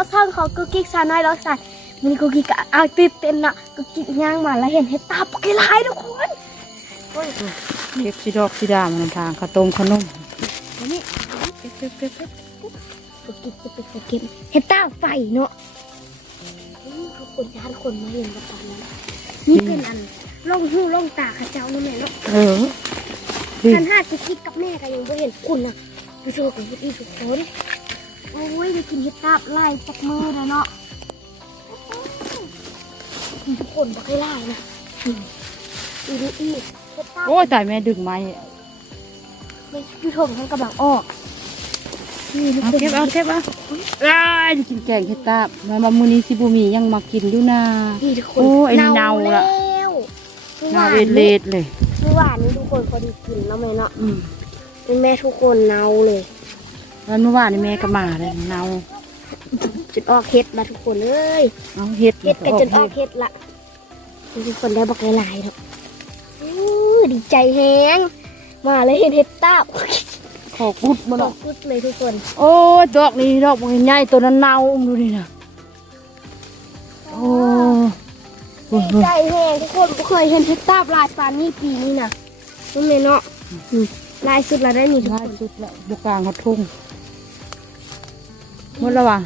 กับช่องของกุ๊กกิ๊กสาวน้อยร้อยสายวันนี้กุ๊กกิ๊กก็เอาตื่นเต้นนะกุ๊กกิ๊กย่างมาแล้วเห็นเห็ดตาปกไลายทุกคนเก็บสีดอกสีดามันทางข้าวต้มขนมวันนี้กุ๊กกิ๊กจะไปเก็บเห็ดตาไฟเนาะอืมเขาคนย้านคนมาเห็นกันตอนนั้นนี่เป็นอันล่องหูล่องตาข้าเจ้าเนาะแม่เนาะเออดิท่านห้ากุ๊กกิ๊กกับแม่ก็ยังไม่เห็นคุณนะไปโชว์กับเห็ดอีกทุกคน โอ้ยได้กินเห็ดตาไล่จากมือแล้วเนาะทุกคนบอกให้ไล่นะอีดูอีเฮ็ดตาโอ้ยตายแม่ดึงไม้ไม่พี่ชมท่านกำลังออกนี่ทุกเอาคนเก็บเอาเก็บเอาอ้ายกินแกงเห็ดตาบมามามือนี้สิบุมียังมากินอยู่นา นี่ทุกคนโอ้ยเน่าละ แล้วเมื่อานนาวเวทเลนี้ดเลยเมื่อวานนี้ทุกคนพอดีกินแล้วไหมเนาะอืม เป็นแม่ทุกคนเนาเลย แล้วเมื่อวานนี่แม่ก็มาเลยเนาจนออกเห็ดละทุกคนเอ้ยเอาเห็ดเห็ดกันจนออกเห็ดละทุกคนได้บอกหลายๆเนาะอู้ดีใจแฮงมาเลยเห็นเห็ดตาบขอกุดมาบหรออกกพุดเลยทุกคน โอ้ยดอกนี้ดอกมันใหญ่ตัวนั้นเน่าอุ้มดูนี่นะโอ้โหดีใจแฮงทุกคนบ่เคยเห็นเห็ดตาบลายปานนี้ปีนี้นะนี่เลยเนาะอืมลายสุดละได้นี่ทุกง่าคยนสุดละบุกลางเขาทุ่ง หมดแล้ววะ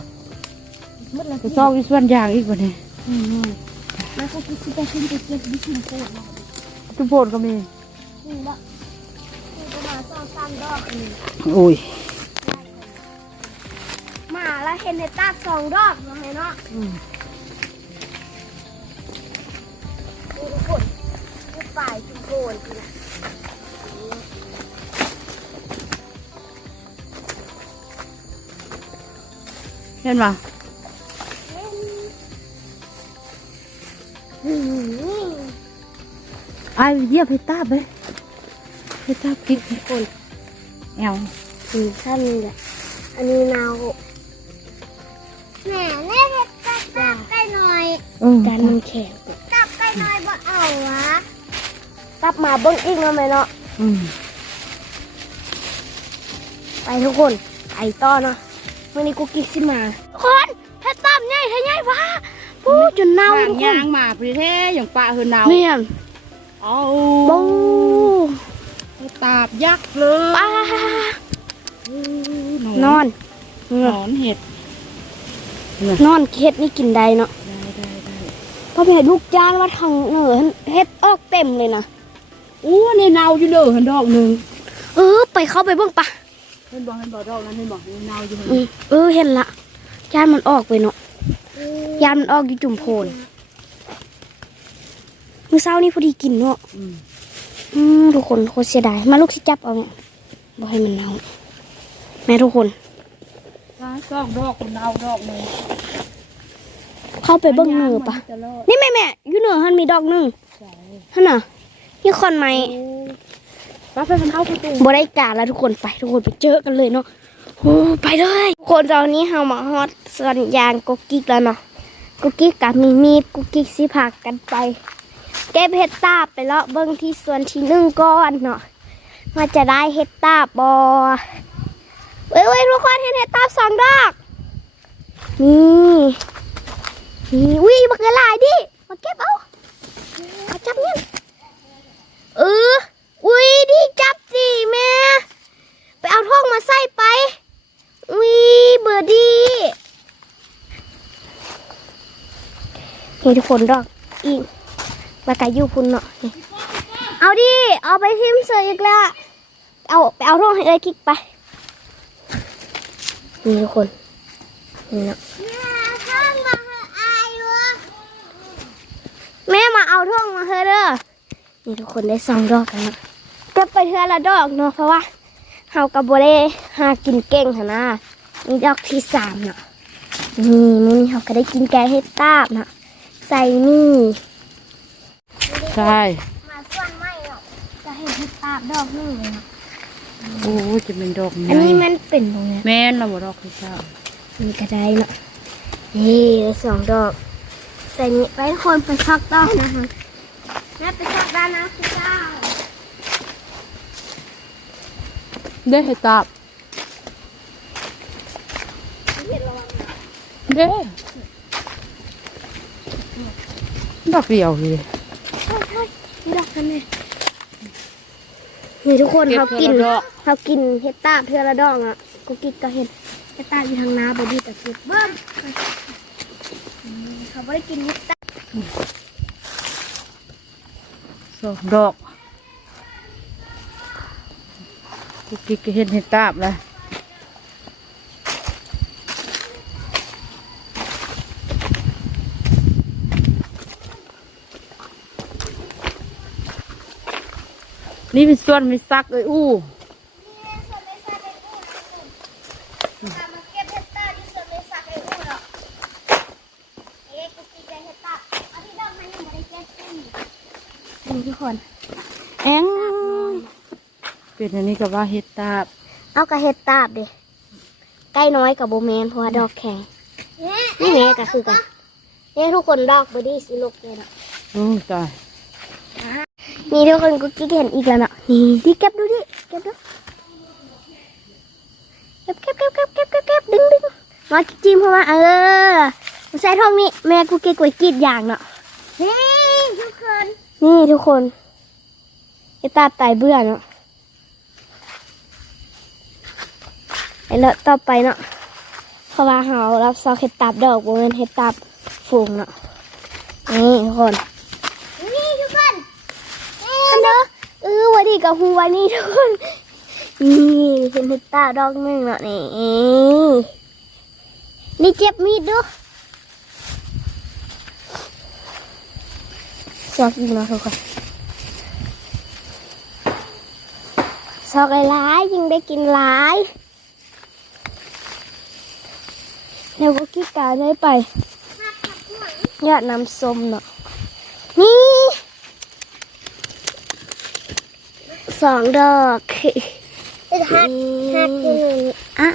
มืดแล้วไปซ่อมอีส่วนยางอีกวันนี้อืมแล้วก็คิดจะขึ้นไปเก็บวิธีโคตรเนาะทุกโพนก็มีนี่ละนี่ก็มาซ่อนซ้ำดอกอันนี้โอ้ยมาแล้วเห็นเห็ดตาบสองดอกเนาะเนาะอืมนี่ทุกคนนี่ฝ่ายทุกคนคือนะ เห็นปะอืมไอ้เยี่ยมไปตาบเลยไปตาบกิ๊กทุกคนแอวอืมท่านนี่แหละอันนี้นาวแม่เล่นตับตับไก่หน่อยเออจานมันแข็งตับไก่หน่อยบ่เอาวะตับมาเบิ้งอีกเนาะแม่เนาะไปทุกคนไปต่อเนาะ วันนี้กูกิ๊กสิมาคนเห็ดตาบใหญ่เท่าใหญ่วะปูจนเน่าทางทุกคยานงมาพี่เท่อย่างปลาเฮือนนาวเมียนเอาปูตาบยักษ์เลยป้าหนอนหนอนเห็ดนอนเฮ็ดนี่กินได้เนาะได้ได้ได้พอไปเห็นลูกจานว่าทางเหนือเฮ็ดออกเต็มเลยนะอู้ในเนาอยู่เด้อเห็นดอกหนึ่งเออไปเข้าไปเบิ่งปะเห็นบอกเห็นบอกดอกนั้นเห็นบอกในเนาอยู่อืมเออเห็นละจานมันออกไปเนาะยานมันออกอยู่จุ่มโพนมื้อเช้านี่พอดีกินเนาะอืมอืมทุกคนโคตรเสียดายมาลูกสิจับเอาเนี่ยบ่ให้มันเน่าแม่ทุกคนดอกดอกเนาดอกหนึ่งเข้าไปเบิ่งเหนือปะนี่แม่แม่อยู่เหนือหันมีดอกหนึงหั่นน่ะนี่คอนไม้ ป้าไปมันเข้าประตูบริการแล้วทุกคนไปทุกคนไปเจอกันเลยเนาะโอ้ไปเลยคนตอนนี้เฮามาฮอดส่วนยางกุ๊กกิ๊กแล้วเนาะกุ๊กกิ๊กกับมีมีดกุ๊กกิ๊กสิพากันไป เก็บเห็ดตาไปเลาะเบิ้งที่ส่วนที่หนึ่งก่อนเนาะว่าจะได้เห็ดตาบอเอ้ยเอ้ยทุกคนเห็นเห็ดตาสองดอกนี่นี่วิบักกระลายดิมาเก็บเอาเอาจับเนี่ยเออ อุ้ยดีจับสิแม่ ไปเอาท่องมาใส่ไป อุ้ยเบอร์ดีนี่ทุกคนดอกอีกมากายูคุณเนาะเอาดิ เอาไปพิมพ์เสืออีกแล้ว เอาไปเอาท่องให้เอ้ยคลิกไป นี่ทุกคนนี่เนาะแม่มาเอายวะแม่มาเอาท่องมาเถอะเด้อนี่ทุกคนได้สองดอกแล้วเนะ เก็บไปเทือละดอกเนาะเพราะว่าเฮากับโบเล่หากินเก่งค่ะนะนี่ดอกที่สามเนาะนี่มื้อนี้เฮาก็ได้กินแกงเห็ดตาบเนาะใส่นี่ใช่มาส่วนไม่เนาะจะเห็ดเห็ดตาบดอกนึงเลยเนาะโอ้จะเป็นดอกอันนี้มันเป็นตรงเนี้ยแม่นเราบอกดอกคือเจ้ามีกระไดเนาะนี่แล้วสองดอก ใส่นี่ไปทุกคนไปพักต่อนะคะแม่ไปพักด้านนะคุณเจ้า ได้เห็ดตาบเด้ดอกเดียวเลยนี่ดอกกันเลยนี่ทุกคนเขากินเขากินเห็ดตาบเทือละดองอะกูกินก็เห็ดเห็ดตาบอยู่ทางน้าบอดี้แต่กินเบิ้มเขาไม่ได้กินเห็ดตาบสองดอก กุกกิกเห็นเห็ดตาบเลยนี่เป็นส่วนมีซักเอ้ยอู้ มาเก็บเห็ดตาที่สวนเลยสักไอ้อู้หรอกเอ๊ะกูกินแต่เห็ดตาเอาที่ดอกมันยังไม่ได้เก็บขึ้น นี่ทุกคน แอง เป็นอันนี้ก็ว่าเห็ดตาบเอากระเห็ดตาบดิใกล้น้อยกับโบแมนเพราะว่าดอกแข็งเนี่ยนี่แม่ก็คือกันเนี่ยทุกคนดอกบอดี้สีลูกเลยเนาะโอ้ตายนี่ทุกคนกูกิ๊กเห็นอีกแล้วเนาะนี่ดิเก็บดูดิเก็บดูเก็บเก็บเก็บเก็บเก็บเก็บเก็บดึงดึงมาจิ้มเข้ามาเออใส่ท้องนี่แม่กูกิ๊กไว้กรีดยางเนาะเฮ้ยทุกคนนี่ทุกคนไอ้ตาไตเบื่อเนาะ ไอ้แล้วต่อไปเนาะเพราะว่าเรารับซอกเห็ดตับดอกโบเวนเห็ดตับฟูงเนาะนี่ทุกคน นี่ทุกคนอันเด้อเออวันนี้กับหัวนี่ทุกคนนี่เห็นเห็ดตาดอกหนึ่งเนาะนี่นี่เจ็บมีดดูซอกอีกเนาะทุกคนซอกหลายๆยิ่งได้กินหลาย เดี๋ยวก็กี้กาได้ไปหักหักหัวยอดน้ำส้มเนาะนี่สองดอกเอ็ดหักหักหนึ่งอะ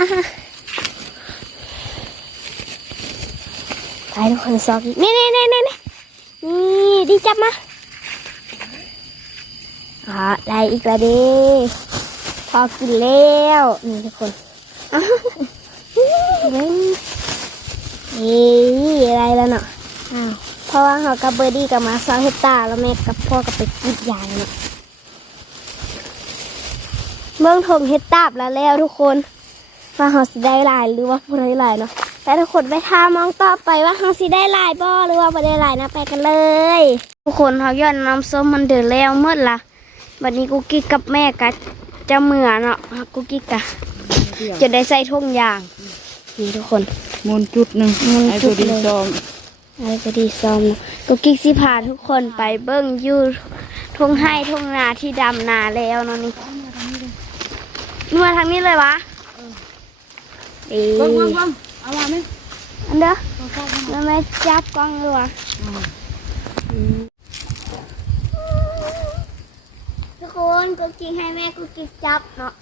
ไปทุกคนสองนี่นี่นี่นี่นี่นี่ดีจับมาอ่าได้อีกแล้วดิพอกินแล้ว นี่ทุกคนอ้ เว้นนี่อะไรแล้วเนาะอ้าวเพราะว่าเขากับเบอร์ดี้กับมาซองเฮดตาแล้วแม่กับพ่อกับไปกรีดยางเนาะเมืองทงเฮดตาบแล้วแล้วทุกคนว่าเขาสิได้หลายหรือว่าบ่ได้หลายเนาะแต่ทุกคนไปทามองต่อไปว่าเขาสิได้หลายบ่หรือว่าบ่ได้หลายนะไปกันเลย ทุกคนเขาย้อนน้ำส้มมันเดือดแล้วเมื่อละบัดนี้กูกิ๊กกับแม่กับจะเหมือเนาะกูกิ๊กกะจะได้ใส่ทุ่งยางนี่ทุกคน มูลจุดหนึ่งมูลไอ้จุตัวดดีเลยซองอะไรก็ดีซอมก็กิ๊กสิพาทุกคนไปเบิ้งอยูทุ่งให้ทุ่งนาที่ดำนาแล้วเนาะนี่นี่มาทางนี้เลยวะเอ้เบิ้งเบิ้งเบิ้งเอามาไหมอันเด้อแล้วแม่จับกล้องเลยวะทุกคนก็กิ๊กให้แม่ก็กิ๊กจับเนาะ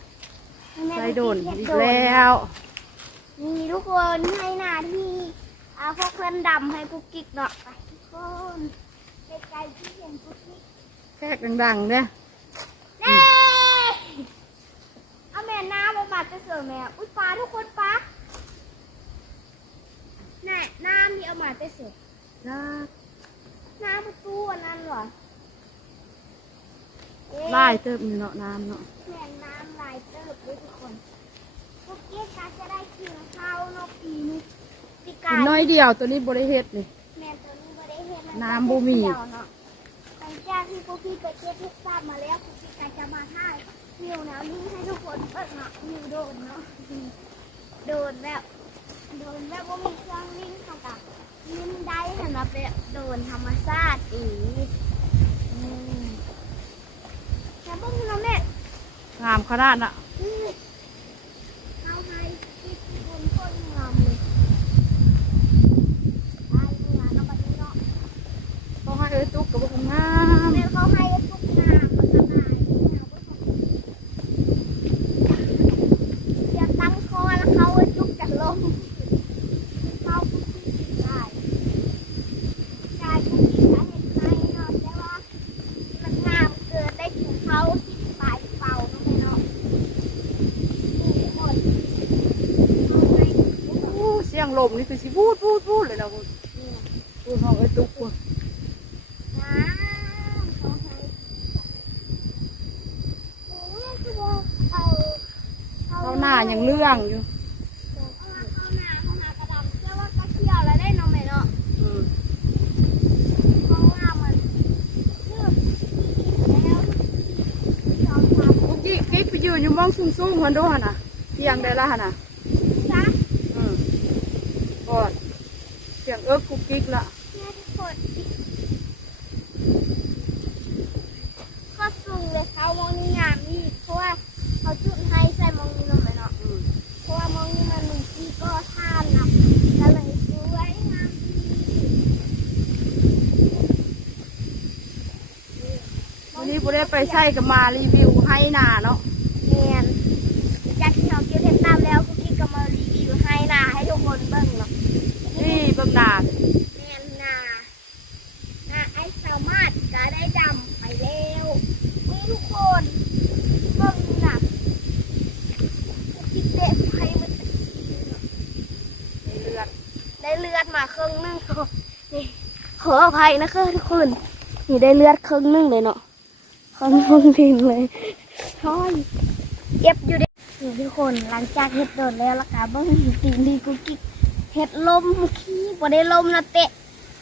ให้แม่ใส่กุ๊โดนกิ๊อีกเฮ็ดแล้ว นี่ทุกคนให้หน้าที่เอาพวกเพื่อนดำให้กุ๊กกิ๊กเนาะไปทุกคนไกลๆที่เห็นกุ๊กกิ๊กแทกดังๆเนี่ยเน่เอาแม่น้ำมาบาดจะเสือแม่อุ้ยปลาทุกคนปลาแน่น้ำที่เอามาจะเสือจ้าน้ำประตูอันนั้นเหรอเอ๊ะไล่เติมเนาะน้ำเนาะแม่น้ำลายเติบด้วยทุกคน พวกเกี้กาจะได้กินข้าวนอกปีนี้ปีกายน้อยเดียวตัวนี้บริเฮ็ดนี่ แม่ตัวนี้บ่ได้เห็นน้ำบ่มี เดียวเนาะหลังจากที่พวกพี่ไปเก็บทุกทราบมาแล้วพวกพี่กาจะมาท่ายมิวแนวนี้ให้ทุกคนเปิดเนาะมิวโดนเนาะโดนแบบโดนแบบว่ามีเครื่องวิ่งเข้ากับยินได้สำหรับแบบโดนธรรมชาติอีกอืมแต่พวกนี้เราแม่งามขนาดน่ะ ยตุ๊กกับบุกงามเขาให้ทุกงานมันก็ไอย่าตั้งคอแล้วเขาไว้ทุกจะลงเขาพูดได้ได้ทุกสิ่งเห็นไหมเนาะแต่ว่ามันงามเกินได้ถึงเขาที่ปลายเป่านะมเนาะนี่หมดเสียงลมนี่คือสิพูดพูดพูดเลยนะคุณพูดห้องไอ้ตุ๊ก เพราะว่ามันเลือกแล้วสองสามกุ๊กกิ๊กกิ๊กไปยืนอยู่มองสูงสูงๆมันดูหั่นน่ะเที่ยงได้ละหั่นน่ะซักอืมก่อนเสียงเอิ๊กกุ๊กกิ๊กละเนี่ยทุกคนก็สูงเลยเขามองนี่งามนี่เพราะว่าเขาจุดให้ใส่มองนี่เนาะแม่เนาะ อืม เพราะว่ามองนี่มันมีที่ก็ท่านนะก็เลยสวยงามดี วันนี้บุได้ไปใช้กับมารีวิวให้หนาเนาะเนียนจากที่เราเก็บเห็ดตามแล้วคุกกี้ก็มารีวิวให้นาให้ทุกคนเบิ่งเนาะนี่เบิ่งหนาเนียนนานาไอ้สามารถก็ได้ดำไปแล้วนี่ทุกคนเบิ่งนะคุกกี้เตะไฟมันเลือดได้เลือดมาครึ่งหนึงนี่ขออภัยนะคะทุกคนนี่ได้เลือดครึ่งหนึงเลยเนาะ ครึ่งหนึงดินเลยช้อยเจ็บอยู่เด้นี่ทุกคนหลังจากเห็ดโดนแล้วล่ะค่ะเบิ้งตีนดีกุกกิ๊กเห็ดลมขี้บ่ได้ลมนะเตะ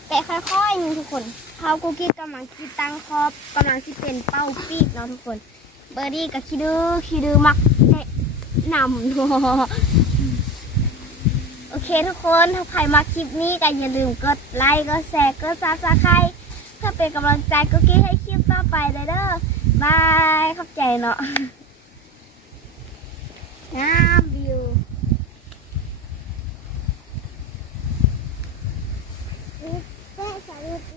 เตะค่อยๆทุกคนเขากุกกิ๊กกำลังคิดตั้งคอบกำลังสิเป็นเป้าปีกเนาะทุกคน เบอร์ดี้กับคิดื้อคิดื้อมักเตะนำโอเคทุกคนถ้าใครมาคลิปนี้ก็อย่าลืมกดไลค์ กดแชร์ กดซับสไครต์เพื่อเป็นกำลังใจกุ๊กกี้ให้ ไปเลยเด้อบาย ขอบใจเนาะงาม